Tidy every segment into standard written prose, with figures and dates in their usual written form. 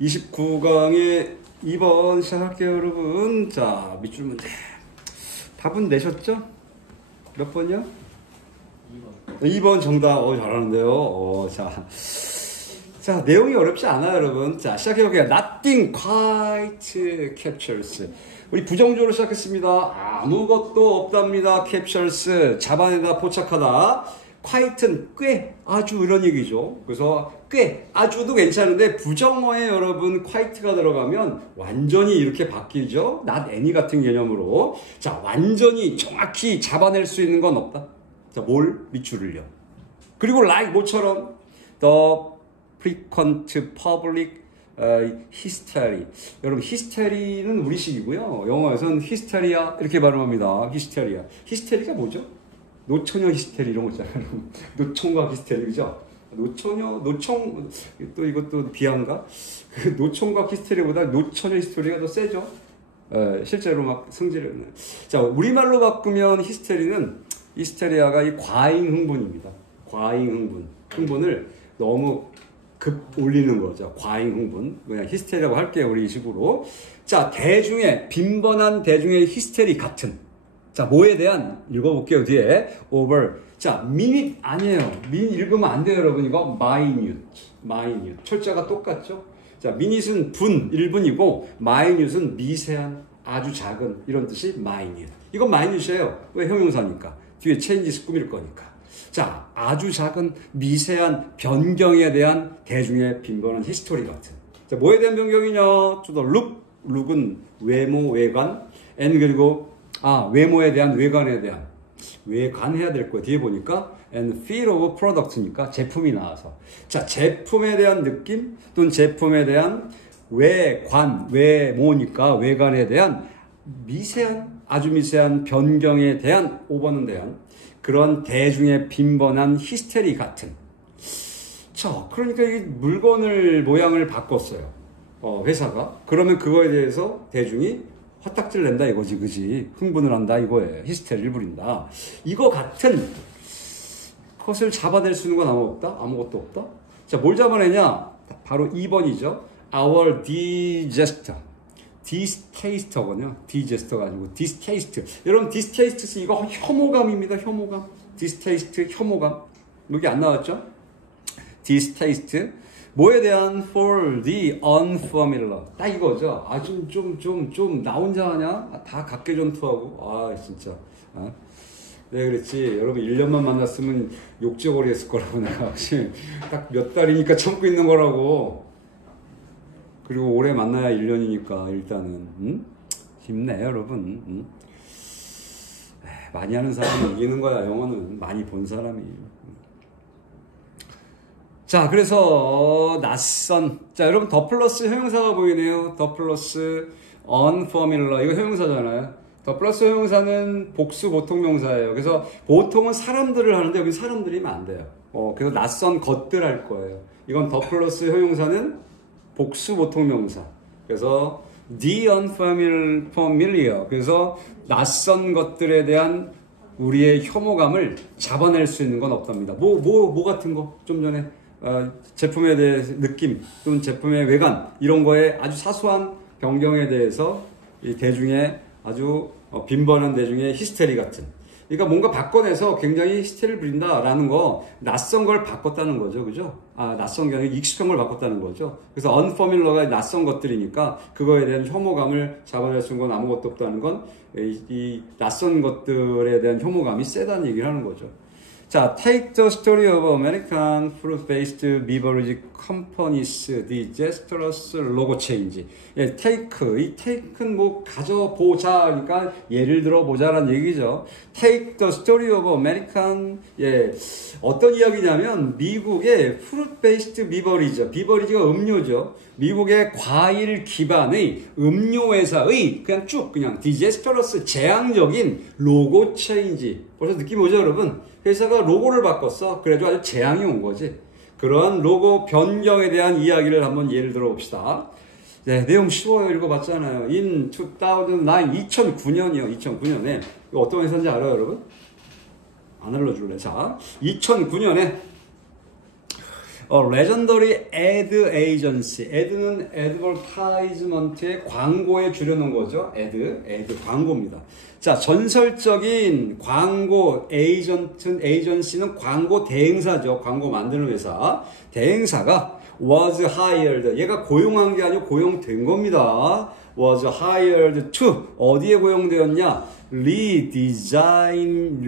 29강의 2번 시작할게요, 여러분. 자, 밑줄 문제. 답은 내셨죠? 몇 번이요? 2번 정답. 잘하는데요. 자, 내용이 어렵지 않아요, 여러분. 자, 시작해볼게요. Nothing quite captures. 우리 부정적으로 시작했습니다. 아무것도 없답니다. captures. 잡아내다, 포착하다. quite는 꽤, 아주 이런 얘기죠. 그래서 꽤, 아주도 괜찮은데 부정어에 여러분 quite가 들어가면 완전히 이렇게 바뀌죠. not any 같은 개념으로. 자, 완전히 정확히 잡아낼 수 있는 건 없다. 자, 뭘? 밑줄을요. 그리고 like 뭐처럼 the frequent public hysteria. 여러분 hysteric는 우리식이고요. 영어에서는 hysteria 이렇게 발음합니다. hysteria. hysteric가 뭐죠? 노처녀 히스테리 이런 거 있잖아요. 노총각 히스테리 그죠? 노총 또 이것도 비하인가? 그 노총각 히스테리보다 노처녀 히스테리가 더 세죠. 실제로 막 성질을. 자, 우리말로 바꾸면 히스테리아가 이 과잉 흥분입니다. 과잉 흥분을 너무 급 올리는 거죠. 과잉 흥분. 그냥 히스테리라고 할게요. 우리 식으로. 자, 빈번한 대중의 히스테리 같은. 자, 뭐에 대한 읽어볼게요. 뒤에 over. 자, minute 아니에요. 읽으면 안 돼요, 여러분. 이거 minute. 철자가 똑같죠? 자, minute은 1분이고 minute은 미세한, 아주 작은 이런 뜻이 minute. 이건 minute예요. 왜? 형용사니까. 뒤에 changes 꾸밀 거니까. 자, 아주 작은 미세한 변경에 대한 대중의 빈번한 히스토리 같은. 자, 뭐에 대한 변경이냐? to the look은 외모, 외관, and 그리고 외모에 대한, 외관에 대한. 외관해야 될 거예요. 뒤에 보니까 and feel of product니까 제품이 나와서. 자, 제품에 대한 느낌 또는 제품에 대한 외관, 외모니까 외관에 대한 미세한, 아주 미세한 변경에 대한, 5번은 대한 그런 대중의 빈번한 히스테리 같은. 자, 그러니까 이 물건을 모양을 바꿨어요. 회사가. 그러면 그거에 대해서 대중이 화딱지를 낸다 이거지, 그지? 흥분을 한다 이거예요. 히스테리를 부린다. 이거 같은 것을 잡아낼 수 있는 건 아무것도 없다? 자, 뭘 잡아내냐? 바로 2번이죠. Our digestor. distaste거든요. digest가 아니고 distaste. 여러분, distaste 이거 혐오감입니다. 혐오감. distaste, 혐오감. 여기 안 나왔죠? distaste. 뭐에 대한 for the unfamiliar. 딱 이거죠. 좀 나 혼자 하냐? 다 각개전투하고. 진짜. 내가 그랬지. 여러분 1년만 만났으면 욕적거리 했을 거라고 내가. 딱 몇 달이니까 참고 있는 거라고. 그리고 오래 만나야 1년이니까 일단은. 힘내 여러분. 많이 하는 사람이 이기는 거야. 영어는 많이 본 사람이. 자, 그래서 낯선. 자, 여러분 더 플러스 형용사가 보이네요. 더 플러스 unfamiliar. 이거 형용사잖아요. 더 플러스 형용사는 복수 보통명사예요. 그래서 보통은 사람들을 하는데 여기 사람들이면 안 돼요. 그래서 낯선 것들 할 거예요. 이건 더 플러스 형용사는 복수 보통명사. 그래서 the unfamiliar. 그래서 낯선 것들에 대한 우리의 혐오감을 잡아낼 수 있는 건 없답니다. 뭐 같은 거? 좀 전에 제품에 대해 느낌 또는 제품의 외관 이런 거에 아주 사소한 변경에 대해서 이 대중의 아주 빈번한 대중의 히스테리 같은. 그러니까 뭔가 바꿔내서 굉장히 히스테리를 부린다라는 거, 낯선 걸 바꿨다는 거죠, 그죠? 낯선 게 아니라 익숙한 걸 바꿨다는 거죠. 그래서 unfamiliar가 낯선 것들이니까 그거에 대한 혐오감을 잡아낼 수 있는 건 아무것도 없다는 건 이 낯선 것들에 대한 혐오감이 세다는 얘기를 하는 거죠. 자, take the story of American fruit-based beverage companies disastrous logo change. 예, take. 이 take는 뭐 가져보자. 그러니까 예를 들어보자라는 얘기죠. take the story of American. 예, 어떤 이야기냐면 미국의 fruit-based beverage. beverage가 음료죠. 미국의 과일 기반의 음료 회사의 그냥 disastrous 재앙적인 로고 체인지. 벌써 느낌 오죠, 여러분? 회사가 로고를 바꿨어. 그래도 아주 재앙이 온 거지. 그러한 로고 변경에 대한 이야기를 한번 예를 들어 봅시다. 네, 내용 쉬워요. 읽어봤잖아요. In 2009년이요. 2009년에. 이거 어떤 회사인지 알아요, 여러분? 안 알려줄래? 자, 2009년에 legendary ad agency. ad는 advertisement의 광고에 줄여놓은 거죠. ad 광고입니다. 자, 전설적인 광고 에이전시는 광고 대행사죠. 광고 만드는 회사. 대행사가 was hired. 얘가 고용한 게 아니고 고용된 겁니다. was hired to. 어디에 고용되었냐? redesign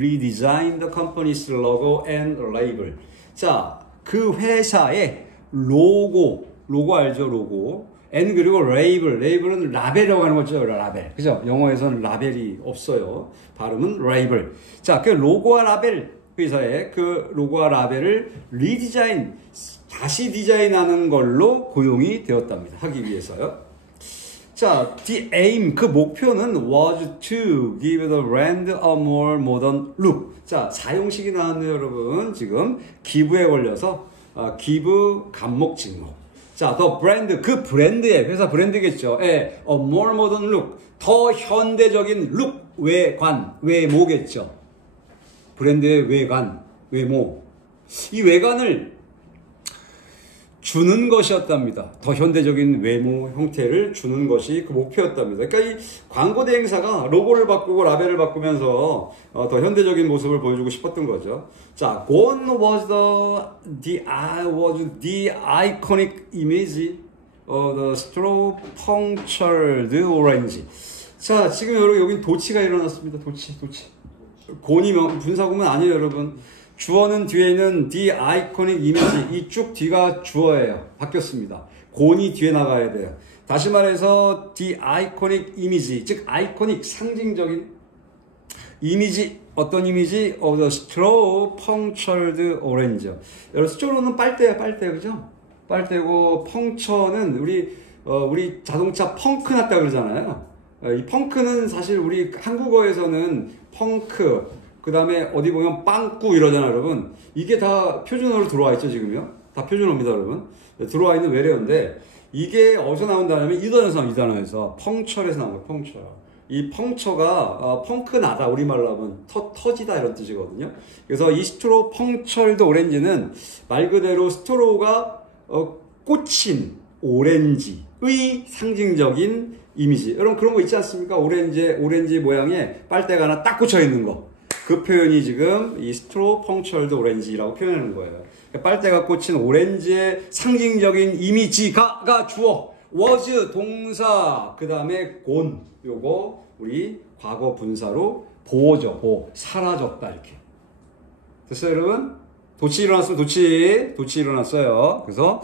the company's logo and label. 자, 그 회사의 로고 알죠? 로고. and 그리고 label은 라벨이라고 하는 거죠. 라벨. 그죠? 영어에서는 라벨이 없어요. 발음은 label. 자, 그 로고와 라벨, 회사의 그 로고와 라벨을 리디자인, 다시 디자인하는 걸로 고용이 되었답니다. 하기 위해서요. 자, the aim, 그 목표는 was to give the brand a more modern look. 자, 사용식이 나왔네요, 여러분. 지금 기부에 걸려서 give 간목진목. 자, the brand, 그 브랜드의, 회사 브랜드겠죠. a more modern look, 더 현대적인 look, 외모겠죠. 브랜드의 외모. 이 외관을 주는 것이었답니다. 더 현대적인 외모 형태를 주는 것이 그 목표였답니다. 그러니까 이 광고 대행사가 로고를 바꾸고 라벨을 바꾸면서 더 현대적인 모습을 보여주고 싶었던 거죠. 자, gone was the iconic image of the straw punctured orange. 자, 지금 여러분 여기 도치가 일어났습니다. 도치. 곤이 분사구문 아니에요, 여러분. 주어는 뒤에 있는 the iconic image, 이 쭉 뒤가 주어예요. 바뀌었습니다. 곤이 뒤에 나가야 돼요. 다시 말해서 the iconic image, 즉 아이코닉, 상징적인 이미지, 어떤 이미지? of the straw punctured orange. 여러분, 스트로는 빨대예요, 빨대, 그죠? 빨대고, 펑처는 우리 자동차 펑크 났다 그러잖아요. 이 펑크는 사실 우리 한국어에서는 펑크, 그 다음에 어디 보면 빵꾸 이러잖아요, 여러분. 이게 다 표준어로 들어와 있죠, 지금요? 다 표준어입니다, 여러분. 들어와 있는 외래어인데, 이게 어디서 나온다면 이 단어에서 펑처에서 나온 거예요, 펑처. 이 펑처가 펑크 나다, 우리말로 하면 터지다 이런 뜻이거든요. 그래서 이 스트로 펑철드 오렌지는 말 그대로 스트로가 꽂힌 오렌지의 상징적인 이미지. 여러분 그런 거 있지 않습니까? 오렌지 모양의 빨대가 하나 딱 꽂혀 있는 거. 그 표현이 지금 이 스트로 펑철드 오렌지라고 표현하는 거예요. 빨대가 꽂힌 오렌지의 상징적인 이미지가 주어, was 동사, 그 다음에 gone, 요거 우리 과거 분사로 보죠. 사라졌다 이렇게. 됐어요, 여러분? 도치 일어났어요. 도치 일어났어요. 그래서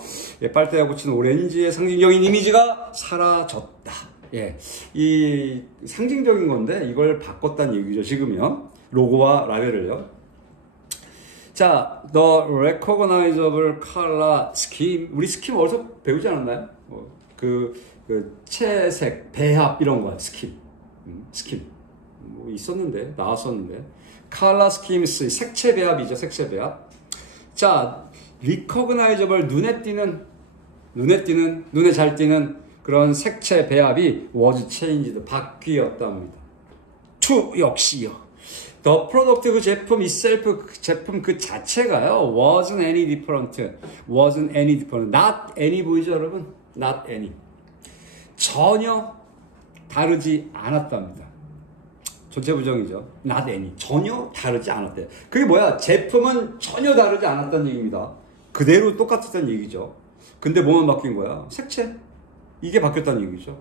빨대가 꽂힌 오렌지의 상징적인 이미지가 사라졌다. 예, 이 상징적인 건데 이걸 바꿨다는 얘기죠. 지금요. 로고와 라벨을요. 자, the recognizable color scheme. 우리 스킴 어디서 배우지 않았나요? 채색, 배합 이런 거 스킴. 뭐 있었는데, 나왔었는데. color schemes, 색채 배합이죠, 색채 배합. 자, recognizable, 눈에 잘 띄는 그런 색채 배합이 was changed, 바뀌었답니다. to 역시요. The product, 그 제품 itself, 그 제품 그 자체가요, wasn't any different. not any 보이죠, 여러분? not any. 전혀 다르지 않았답니다. 전체 부정이죠. not any. 전혀 다르지 않았대요. 그게 뭐야? 제품은 전혀 다르지 않았다는 얘기입니다. 그대로 똑같았다는 얘기죠. 근데 뭐만 바뀐 거야? 색채. 이게 바뀌었다는 얘기죠.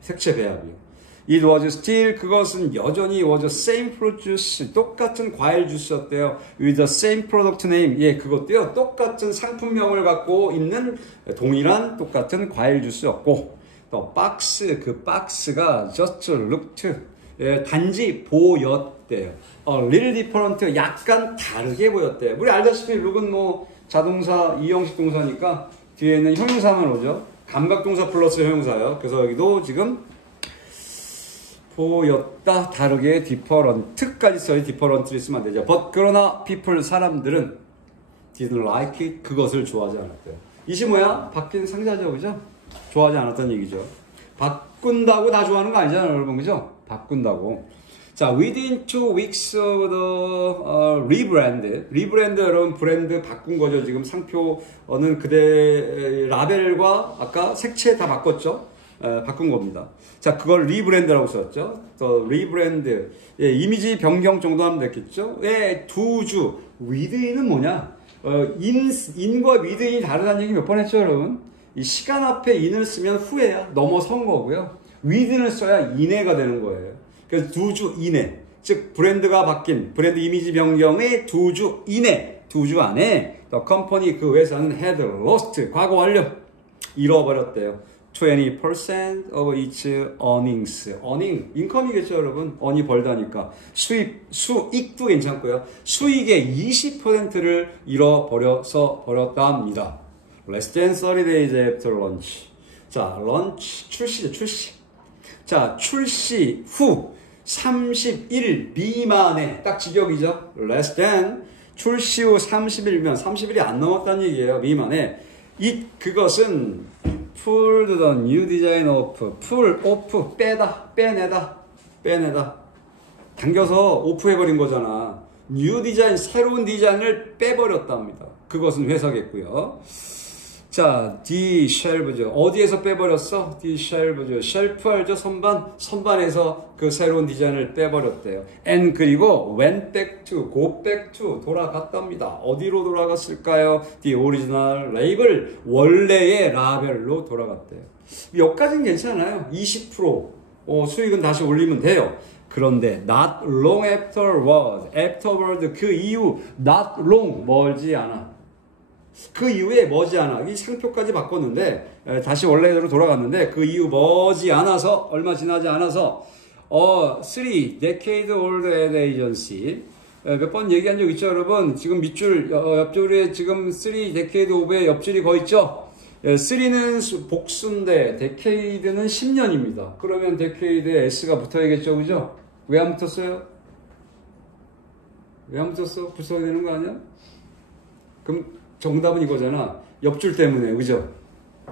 색채 배합이요. It was still, 그것은 여전히 was the same fruit juice, 똑같은 과일 주스였대요. With the same product name, 예, 그것도요, 똑같은 상품명을 갖고 있는 동일한 똑같은 과일 주스였고, 또 박스, 그 박스가 just looked, 예, 단지 보였대요. little different, 약간 다르게 보였대요. 우리 알다시피 look은 뭐 자동사, 이형식 동사니까 뒤에는 형용사만 오죠. 감각동사 플러스 형용사요. 그래서 여기도 지금 보였다, 다르게, different까지 써요. different를 쓰면 안 되죠. But 그러나 people, 사람들은 didn't like it, 그것을 좋아하지 않았대요. 이시 뭐야? 바뀐 상자죠, 그죠? 좋아하지 않았다는 얘기죠. 바꾼다고 다 좋아하는 거 아니잖아요, 여러분, 그죠? 바꾼다고. 자, within 2 weeks of the rebrand. 리브랜드 여러분 브랜드 바꾼 거죠. 지금 상표는 그대 라벨과 아까 색채 다 바꿨죠. 바꾼 겁니다. 자, 그걸 리브랜드라고 썼죠. 또 리브랜드. 예, 이미지 변경 정도 하면 됐겠죠. 왜 2주 within은 뭐냐? in과 within이 다르다는 얘기 몇 번 했죠, 여러분? 이 시간 앞에 in을 쓰면 후에야 넘어선 거고요. within을 써야 이내가 되는 거예요. 그래서 2주 이내, 즉 브랜드가 바뀐 브랜드 이미지 변경의 2주 이내, 2주 안에 the company 그 회사는 had lost 과거 완료 잃어버렸대요. 20% of its earnings. earning, 인컴이겠죠, 여러분. earn이 벌다니까. 수익도 괜찮고요. 수익의 20%를 버렸답니다. Less than 30 days after launch. 자, launch, 출시. 자, 출시 후 30일 미만에, 딱 직역이죠. Less than, 출시 후 30일면 30일이 안 넘었다는 얘기예요. 미만에. 그것은 pull the new design off, pull off, 빼내다. 당겨서 오프해버린 거잖아. new 디자인, 새로운 디자인을 빼버렸답니다. 그것은 회사겠고요. 자, D-shelv죠. 어디에서 빼버렸어? D-shelv죠. 쉘프 알죠? 선반에서 그 새로운 디자인을 빼버렸대요. And 그리고 went back to, go back to, 돌아갔답니다. 어디로 돌아갔을까요? The original label, 원래의 라벨로 돌아갔대요. 여기까지는 괜찮아요. 20% 수익은 다시 올리면 돼요. 그런데 not long afterward, 그 이후 not long, 멀지 않아. 그 이후에 머지않아, 이 상표까지 바꿨는데 다시 원래대로 돌아갔는데 그 이후 머지않아서, 얼마 지나지 않아서 3 decade old ad agency, 몇 번 얘기한 적 있죠, 여러분? 지금 밑줄 옆줄에 지금 3 decade of의 옆줄이 거 있죠? 3는 복수인데 decade는 10년입니다. 그러면 decade에 s가 붙어야겠죠, 그죠? 왜 안 붙었어요? 왜 안 붙었어? 붙어야 되는 거 아니야? 그럼 정답은 이거잖아. 옆줄 때문에, 그죠?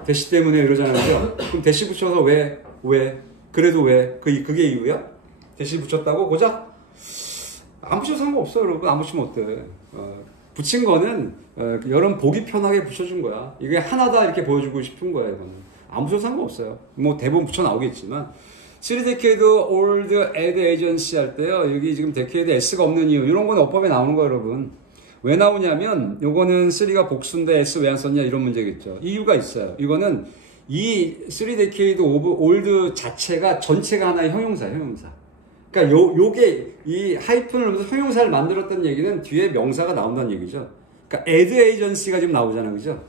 대시 때문에 이러잖아요, 그죠? 그럼 대시 붙여서 왜? 그래도 왜? 그게 이유야? 대시 붙였다고? 고작? 안 붙여도 상관없어, 여러분. 안 붙이면 어때? 붙인 거는, 여러분 보기 편하게 붙여준 거야. 이게 하나다 이렇게 보여주고 싶은 거야, 이거는. 안 붙여도 상관없어요. 뭐 대부분 붙여 나오겠지만. 3 decade old ad agency 할 때요, 여기 지금 decade s가 없는 이유, 이런 건 어법에 나오는 거예요, 여러분. 왜 나오냐면 요거는 3가 복수인데 S 왜 안 썼냐 이런 문제겠죠. 이유가 있어요. 이거는 이 3 decade of old 자체가 전체가 하나의 형용사예요. 형용사. 그러니까 요게 이 하이픈을 넣으면서 형용사를 만들었다는 얘기는 뒤에 명사가 나온다는 얘기죠. 그러니까 ad agency가 지금 나오잖아요. 그죠?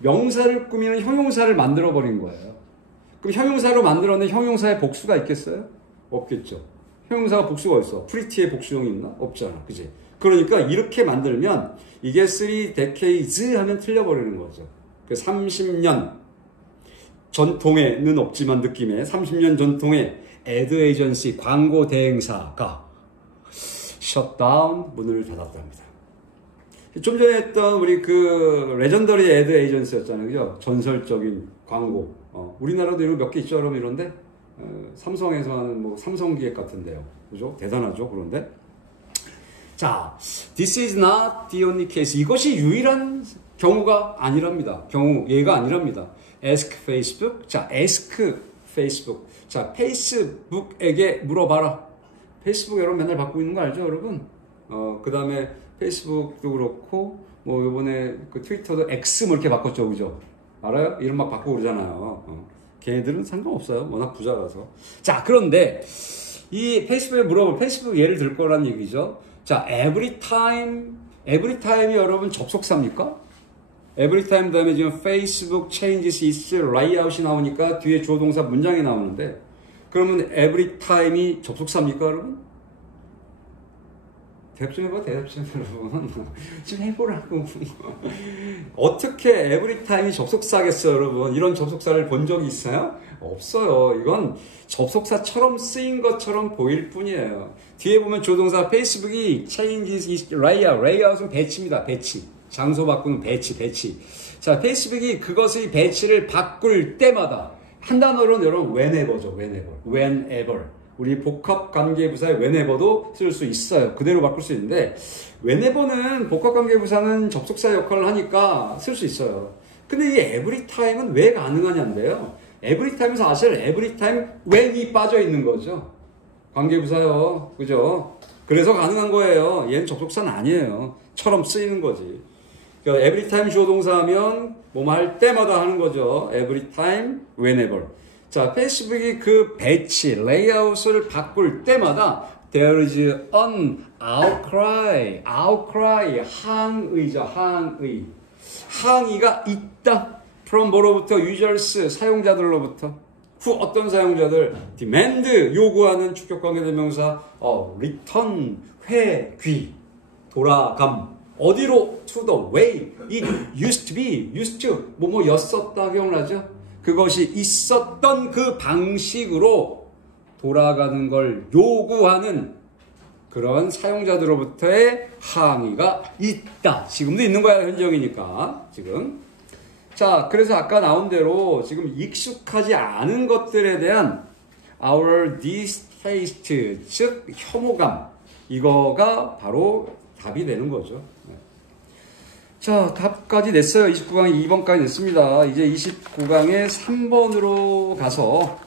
명사를 꾸미는 형용사를 만들어 버린 거예요. 그럼 형용사로 만들었는 형용사의 복수가 있겠어요? 없겠죠. 형용사가 복수가 있어. pretty의 복수형이 있나? 없잖아. 그지? 그러니까 이렇게 만들면 이게 3 decades 하면 틀려버리는 거죠. 그 30년 전통에는 없지만 느낌에 30년 전통의 ad agency 광고 대행사가 shutdown 문을 닫았답니다. 좀 전에 했던 우리 그 레전더리 ad agency였잖아요. 그죠? 전설적인 광고. 우리나라도 이런 몇 개 있죠, 여러분 이런데? 삼성에서 하는 뭐 삼성기획 같은데요. 그죠? 대단하죠, 그런데? 자, this is not the only case. 이것이 유일한 경우가 아니랍니다. 예가 아니랍니다. ask Facebook. 자, ask Facebook. 자, 페이스북에게 물어봐라. 페이스북 여러분 맨날 받고 있는 거 알죠, 여러분? 그 다음에 페이스북도 그렇고, 뭐, 요번에 그 트위터도 X 뭐 이렇게 바꿨죠, 그죠? 알아요? 이름 막 바꾸고 그러잖아요. 걔네들은 상관없어요. 워낙 부자라서. 자, 그런데 이 페이스북에 물어볼, 페이스북 예를 들 거란 얘기죠. 자, everytime이 여러분 접속사입니까? everytime 다음에 지금 Facebook changes its layout이 나오니까 뒤에 주어 동사 문장이 나오는데, 그러면 everytime이 접속사입니까, 여러분? 대답 좀 해봐, 대답 좀 여러분. 지금 해보라고. 어떻게 everytime이 접속사겠어요, 여러분? 이런 접속사를 본 적이 있어요? 없어요. 이건 접속사처럼 쓰인 것처럼 보일 뿐이에요. 뒤에 보면 조동사 페이스북이 changes its layout은 배치입니다. 배치. 장소 바꾸는 배치. 자, 페이스북이 그것의 배치를 바꿀 때마다 한 단어로는 여러분 whenever죠. whenever. 우리 복합관계부사의 whenever도 쓸 수 있어요. 그대로 바꿀 수 있는데 whenever는 복합관계부사는 접속사 역할을 하니까 쓸 수 있어요. 근데 이 everytime은 왜 가능하냐인데요. everytime은 사실 everytime when이 빠져 있는 거죠. 관계부사요. 그죠? 그래서 가능한 거예요. 얘는 접속사는 아니에요. 처럼 쓰이는 거지. 그러니까 everytime 주어 동사하면 뭐뭐 할 때마다 하는 거죠. everytime, whenever. 자, 페이스북이 그 배치, 레이아웃을 바꿀 때마다 there is an outcry, 항의죠, 항의. 항의가 있다. from 뭐로부터? users, 사용자들로부터. 어떤 사용자들? demand, 요구하는 축적관계대명사, return, 회귀, 돌아감. 어디로? to the way. It used to be, used to, 뭐였었다 기억나죠? 그것이 있었던 그 방식으로 돌아가는 걸 요구하는 그런 사용자들로부터의 항의가 있다. 지금도 있는 거야, 현재형이니까. 지금. 자, 그래서 아까 나온 대로 지금 익숙하지 않은 것들에 대한 our distaste, 즉 혐오감, 이거가 바로 답이 되는 거죠. 자, 답까지 냈어요. 29강에 2번까지 냈습니다. 이제 29강에 3번으로 가서